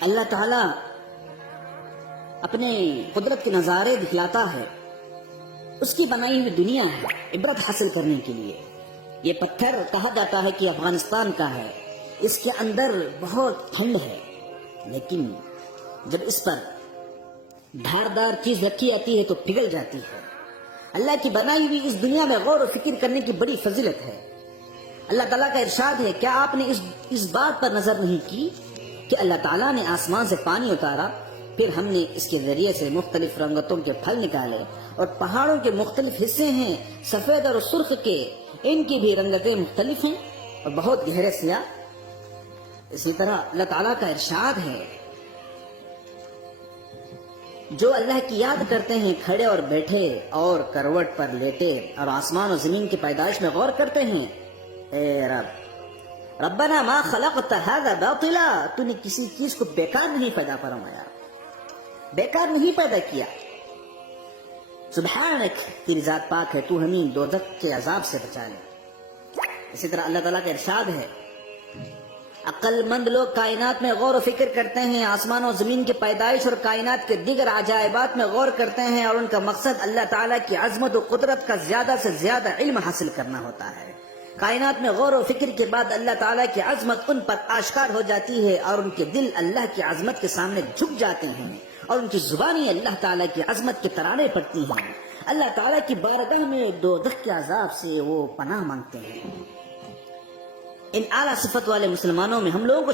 اللہ تعالیٰ اپنے قدرت کے نظارے دکھلاتا ہے. اس کی بنائی ہوئی دنیا ہے عبرت حاصل کرنے کے لیے. یہ پتھر کہا جاتا ہے کہ افغانستان کا ہے. اس کے اندر بہت ٹھنڈ ہے، لیکن جب اس پر دھاردار چیز رکھی آتی ہے تو پگھل جاتی ہے. اللہ کی بنائی ہوئی اس دنیا میں غور و فکر کرنے کی بڑی فضیلت ہے. اللہ تعالیٰ کا ارشاد ہے، کیا آپ نے اس بات پر نظر نہیں کی کہ اللہ تعالیٰ نے آسمان سے پانی اتارا، پھر ہم نے اس کے ذریعے سے مختلف رنگتوں کے پھل نکالے، اور پہاڑوں کے مختلف حصے ہیں سفید اور سرخ کے، ان کی بھی رنگتیں مختلف ہیں اور بہت گہرے سیاہ. اسی طرح اللہ تعالیٰ کا ارشاد ہے، جو اللہ کی یاد کرتے ہیں کھڑے اور بیٹھے اور کروٹ پر لیٹے اور آسمان و زمین کی پیدائش میں غور کرتے ہیں، اے رب ربنا ما خلقت هذا باطلا، تو نے کسی چیز کو بیکار نہیں پیدا فرمایا، بیکار نہیں پیدا کیا. سبحانک، تیری ذات پاک ہے، تو ہمیں دوزخ کے عذاب سے بچا لے. اسی طرح اللہ تعالیٰ کا ارشاد ہے، عقل مند لوگ کائنات میں غور و فکر کرتے ہیں، آسمان و زمین کی پیدائش اور کائنات کے دیگر عجائبات میں غور کرتے ہیں، اور ان کا مقصد اللہ تعالیٰ کی عظمت و قدرت کا زیادہ سے زیادہ علم حاصل کرنا ہوتا ہے. کائنات میں غور و فکر کے بعد اللہ تعالیٰ کی عظمت ان پر آشکار ہو جاتی ہے، اور ان کے دل اللہ کی عظمت کے سامنے جھک جاتے ہیں، اور ان کی زبانیں اللہ تعالیٰ کی عظمت کے ترانے پڑتی ہیں. اللہ تعالیٰ کی بارگاہ میں دوزخ کے عذاب سے وہ پناہ مانگتے ہیں. ان اعلیٰ صفت والے مسلمانوں میں ہم لوگوں کو